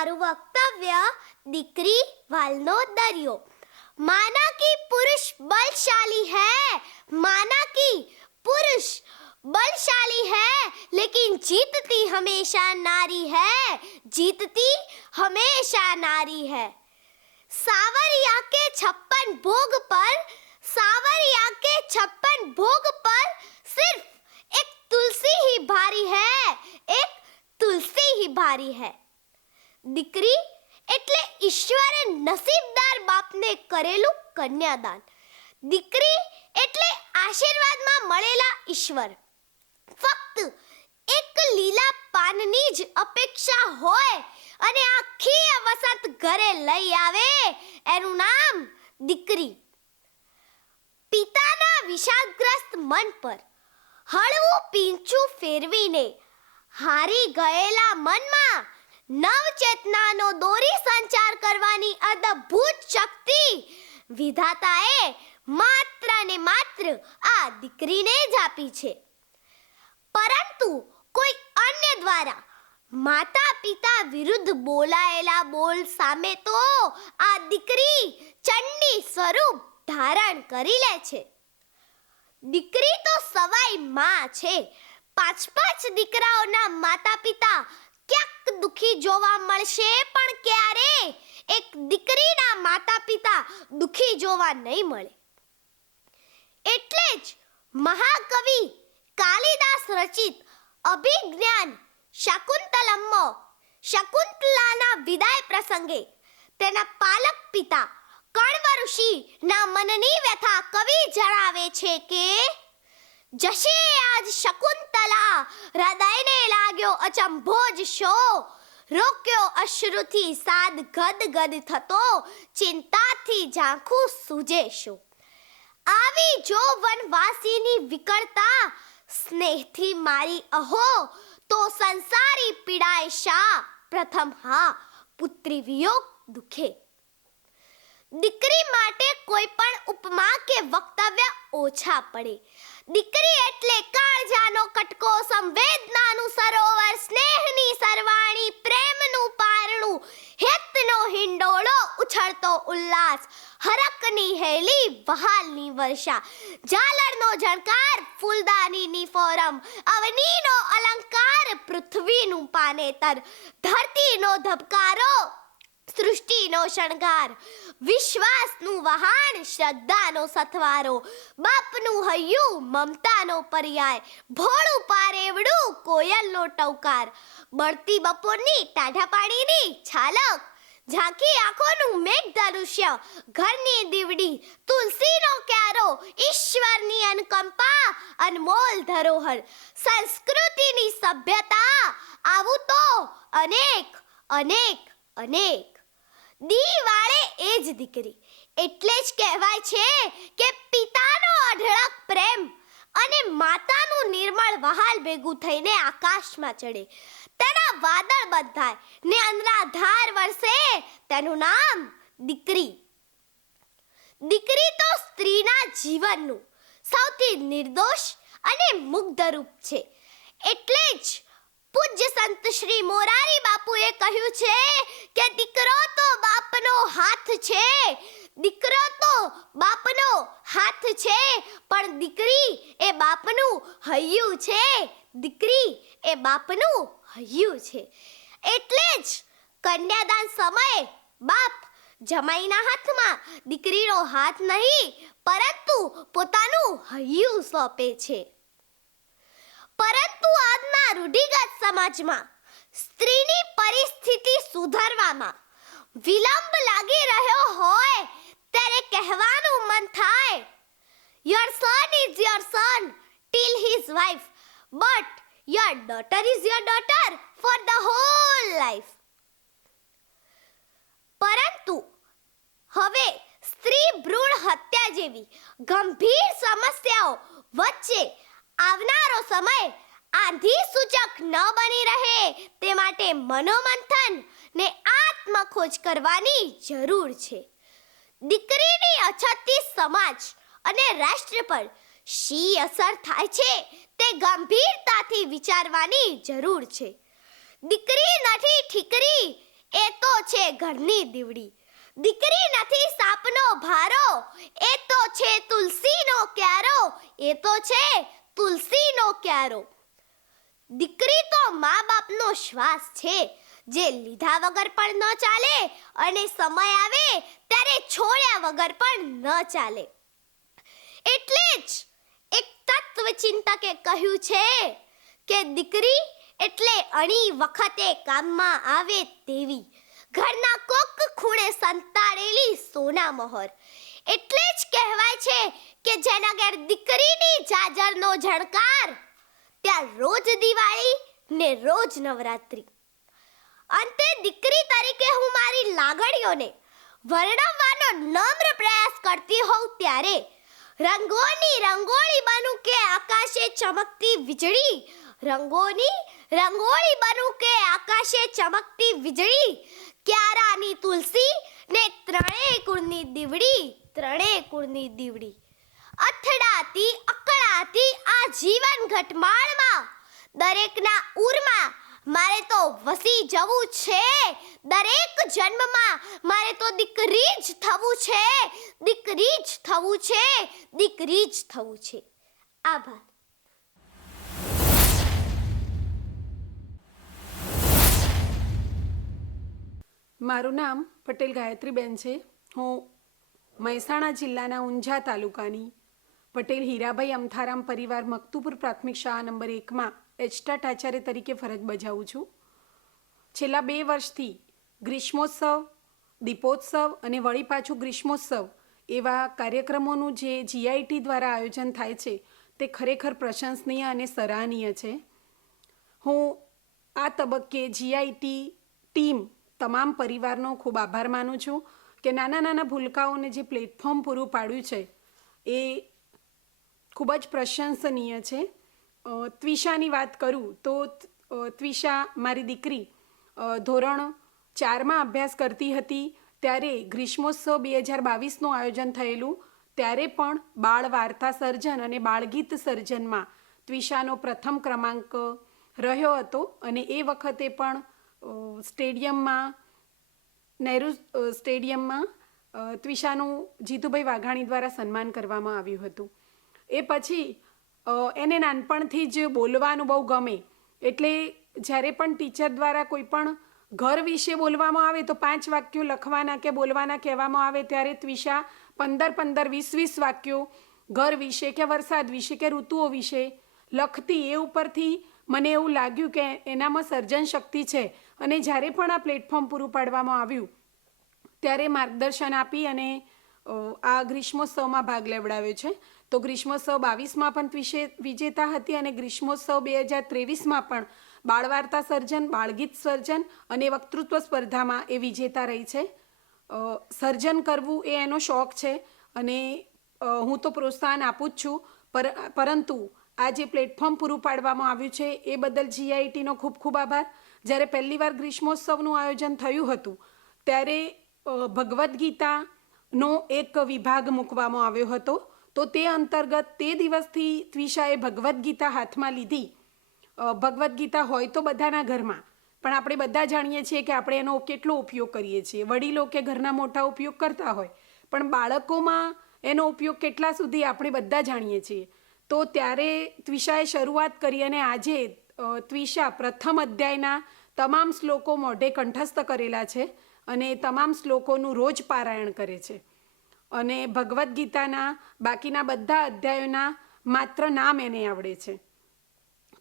મારું વક્તવ્ય દીકરી વાલનો દરિયો माना कि पुरुष बलशाली है माना कि पुरुष बलशाली है लेकिन जीतती हमेशा नारी है जीतती हमेशा नारी है सावरिया के छप्पन भोग पर सावरिया के छप्पन भोग पर सिर्फ एक तुलसी ही भारी है एक तुलसी ही भारी है દીકરી એટલે ઈશ્વરે નસીબદાર બાપને કરેલું કન્યાદાન. દીકરી એટલે આશીર્વાદમાં મળેલા ઈશ્વર. ફક્ત એક લીલા પાનની જ અપેક્ષા હોય અને આખી વસત ઘરે લઈ આવે એનું નામ દીકરી. પિતાના વિષાદગ્રસ્ત મન પર હળવું પીંછું ફેરવીને હારી ગયેલા મનમાં નવચેતનાનો દોરી સંચાર કરવાની અદ્ભુત શક્તિ. વિધાતાએ માત્ર ને માત્ર આ દીકરીને જ આપી છે. પરંતુ કોઈ અન્ય દ્વારા માતા પિતા વિરુદ્ધ બોલાયેલા બોલ સામે તો આ દીકરી ચંડી સ્વરૂપ ધારણ કરી લે છે. દીકરી તો સવાઈ માં છે. પાંચ પાંચ દીકરાઓના માતા પિતા ક્યાંક દુખી જોવા મળશે, પણ ક્યારે? એક દીકરીના માતા પિતા દુખી જોવા નહીં મળે. એટલે જ મહાકવિ કાલિદાસ રચિત અભિજ્ઞાન શકુંતલમ્મો શકુંતલાના વિદાય પ્રસંગે તેના પાલક પિતા કણવ ઋષિના મનની વ્યથા કવિ જણાવે છે કે, જશે આજ શકુંતલા હૃદયને લાગ્યો, અચંભોજ શો. રોક્યો અશ્રુથી સાદ ગદ ગદ થતો, ચિંતાથી ઝાંખું સૂજે શો. આવી જો વનવાસીની વિકળતા, સ્નેહથી મારી અહો, તો સંસારી પીડાય શા. પ્રથમ હા, પુત્રી વિયોગ દુખે. દીકરી માટે કોઈ પણ ઉપમા કે વક્તવ્ય ઓછા પડે. દીકરી એટલે કાળજાનો કટકો, સંવેદનાનું સરોવર, સ્નેહની સરવાણી, પ્રેમનું પારણું, હેતનો હિંડોળો ઉછળતો ઉલ્લાસ, હરકની હેલી વહાલની વર્ષા, ઝાલરનો ઝણકાર ફૂલદાનીની ફોરમ, અવનીનો અલંકાર પૃથ્વીનું પાનેતર, ધરતીનો ધબકારો સૃષ્ટિનો શણગાર. વિશ્વાસનું વહાણ, શ્રદ્ધાનો સથવારો. બાપનું હૈયું, મમતાનો પર્યાય. ભોળું પારેવડું કોયલનો ટવકાર. બળતી બપોરની ટાઢા પાણીની છાલક. ઝાંખી આંખોનું મેઘ ધનુષ્ય. ઘરની દીવડી, તુલસીનો ક્યારો. ઈશ્વરની અનુકંપા, અનમોલ ધરોહર. સંસ્કૃતિની સભ્યતા. આવું તો અનેક અનેક અનેક. દીવાળે એ જ દીકરી. એટલે જ કહેવાય છે કે પિતાનો અઢળક પ્રેમ અને માતાનું નિર્મળ વહાલ ભેગું થઈને આકાશમાં ચડે. તેના વાદળ બંધાય ને અંધરાધાર વરસે તેનું નામ દીકરી. દીકરી તો સ્ત્રીના જીવનનું સૌથી નિર્દોષ અને મુગ્ધ રૂપ છે. એટલે જ પૂજ્ય સંત શ્રી મોરારી બાપુએ કહ્યું છે કે દીકરો તો બાપનો હાથ છે. દીકરો તો બાપનો હાથ છે, પણ દીકરી એ બાપનું હૈયું છે. દીકરી એ બાપનું હૈયું છે. એટલે જ કન્યાદાન સમયે બાપ જમાઈના હાથમાં દીકરીનો હાથ નહીં, પરંતુ પોતાનું હૈયું સોંપે છે. પરંતુ આજના રૂઢિગત સમાજમાં સ્ત્રીની પરિસ્થિતિ સુધારવામાં વિલંબ લાગી રહ્યો હોય ત્યારે કહેવાનું મન થાય your son is your son till his wife but your daughter is your daughter for the whole life પરંતુ હવે સ્ત્રી ભ્રૂણ હત્યા જેવી ગંભીર સમસ્યાઓ વચ્ચે આવનારો સમય આંધી સૂચક ન બની રહે તે માટે મનોમંથન ને આત્મખોજ કરવાની જરૂર છે. દીકરીની અછતથી સમાજ અને રાષ્ટ્ર પર શી અસર થાય છે તે ગંભીરતાથી વિચારવાની જરૂર છે. દીકરી નથી ઠીકરી, એ તો છે ઘરની દીવડી. દીકરી નથી સાપનો ભારો, એ તો છે તુલસીનો ક્યારો, એ તો છે તુલસીનો ક્યારો. દીકરી તો મા બાપનો શ્વાસ છે, જે લીધા વગર પણ ન ચાલે અને સમય આવે ત્યારે છોડ્યા વગર પણ ન ચાલે. એટલે જ એક તત્વચિંતકે કહ્યું છે કે દીકરી એટલે અણી વખતે કામમાં આવે તેવી. ઘરના કોક ખૂણે સંતાડેલી સોના મહોર એટલે જ કહેવાય કે જેના ઘેર દીકરીની જાજરનો ઝણકાર? ત્યાં રોજ દિવાળી ને રોજ નવરાત્રી. અંતે દીકરી તરીકે હું મારી લાગણીઓને વર્ણવવાનો નમ્ર પ્રયાસ કરતી હોઉં ત્યારે રંગોની રંગોળી બનું કે આકાશે ચમકતી વીજળી? રંગોની રંગોળી બનું કે આકાશે ચમકતી વીજળી? ક્યારાની તુલસી ને ત્રણેય કુળની દીવડી? ત્રણેય કુળની દીવડી. અથડાતી, અકળાતી આ જીવન ઘટમાળમાં, દરેકના ઉરમાં મારે તો વસી જવું છે. દરેક જન્મમાં મારે તો દીકરી જ થવું છે. દીકરી જ થવું છે. દીકરી જ થવું છે. આભાર. મારું નામ પટેલ ગાયત્રીબેન છે. હું મહેસાણા જિલ્લાના ઊંઝા તાલુકાની પટેલ હીરાભાઈ અમથારામ પરિવાર મકતુપુર પ્રાથમિક શાળા નંબર એકમાં એચટાટ આચાર્ય તરીકે ફરજ બજાવું છું. છેલ્લા બે વર્ષથી ગ્રીષ્મોત્સવ, દીપોત્સવ અને વળી પાછું ગ્રીષ્મોત્સવ એવા કાર્યક્રમોનું જે જીઆઈટી દ્વારા આયોજન થાય છે તે ખરેખર પ્રશંસનીય અને સરાહનીય છે. હું આ તબક્કે જીઆઈટી ટીમ તમામ પરિવારનો ખૂબ આભાર માનું છું કે નાના નાના ભૂલકાઓને જે પ્લેટફોર્મ પૂરું પાડ્યું છે એ ખૂબ જ પ્રશંસનીય છે. ત્વિશાની વાત કરું તો ત્વિશા મારી દીકરી ધોરણ ચારમાં અભ્યાસ કરતી હતી ત્યારે ગ્રીષ્મોત્સવ બે હજાર બાવીસનું આયોજન થયેલું. ત્યારે પણ બાળ વાર્તા સર્જન અને બાળગીત સર્જનમાં ત્વિષાનો પ્રથમ ક્રમાંક રહ્યો હતો અને એ વખતે પણ સ્ટેડિયમમાં, નહેરુ સ્ટેડિયમમાં ત્વિશાનું જીતુભાઈ વાઘાણી દ્વારા સન્માન કરવામાં આવ્યું હતું. એ પછી એને નાનપણથી જ બોલવાનું બહુ ગમે. એટલે જ્યારે પણ ટીચર દ્વારા કોઈ પણ ઘર વિશે બોલવામાં આવે તો પાંચ વાક્યો લખવાના કે બોલવાના કહેવામાં આવે ત્યારે ત્વિષા પંદર પંદર વીસ વીસ વાક્યો ઘર વિશે કે વરસાદ વિશે કે ઋતુઓ વિશે લખતી. એ ઉપરથી મને એવું લાગ્યું કે એનામાં સર્જન શક્તિ છે. અને જ્યારે પણ આ પ્લેટફોર્મ પૂરું પાડવામાં આવ્યું, ત્યારે માર્ગદર્શન આપી અને આ ગ્રીષ્મોત્સવમાં ભાગ લેવડાવ્યો છે. તો ગ્રીષ્મોત્સવ બાવીસમાં પણ વિજેતા હતી અને ગ્રીષ્મોત્સવ બે હજાર ત્રેવીસમાં પણ બાળવાર્તા સર્જન, બાળગીત સર્જન અને વક્તૃત્વ સ્પર્ધામાં એ વિજેતા રહી છે. સર્જન કરવું એ એનો શોખ છે અને હું તો પ્રોત્સાહન આપું જ છું. પર, પરંતુ આ જે પ્લેટફોર્મ પૂરું પાડવામાં આવ્યું છે એ બદલ જીઆઈટીનો ખૂબ ખૂબ આભાર. જ્યારે પહેલીવાર ગ્રીષ્મોત્સવનું આયોજન થયું હતું, ત્યારે ભગવદ્ ગીતાનો એક વિભાગ મૂકવામાં આવ્યો હતો. તો તે અંતર્ગત તે દિવસથી ત્વિષાએ ભગવદ્ ગીતા હાથમાં લીધી. ભગવદ્ ગીતા હોય તો બધાના ઘરમાં. પણ આપણે બધા જાણીએ છીએ કે આપણે એનો કેટલો ઉપયોગ કરીએ છીએ. વડીલો કે ઘરના મોટા ઉપયોગ કરતા હોય. પણ બાળકોમાં એનો ઉપયોગ કેટલા સુધી આપણે બધા જાણીએ છીએ. તો ત્યારે ત્વિષાએ શરૂઆત કરી અને આજે ત્વિષા પ્રથમ અધ્યાયના તમામ શ્લોકો મોઢે કંઠસ્થ કરેલા છે અને તમામ શ્લોકોનું રોજ પારાયણ કરે છે. અને ભગવદ્ ગીતાના બાકીના બધા અધ્યાયોના માત્ર નામ એને આવડે છે.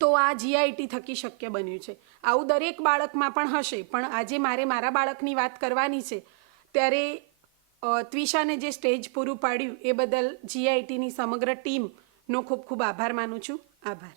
તો આ જીઆઈટી થકી શક્ય બન્યું છે. આવું દરેક બાળકમાં પણ હશે, પણ આજે મારે મારા બાળકની વાત કરવાની છે. ત્યારે ત્વિશાને જે સ્ટેજ પૂરું પાડ્યું એ બદલ જીઆઈટીની સમગ્ર ટીમનો ખૂબ ખૂબ આભાર માનું છું. આભાર.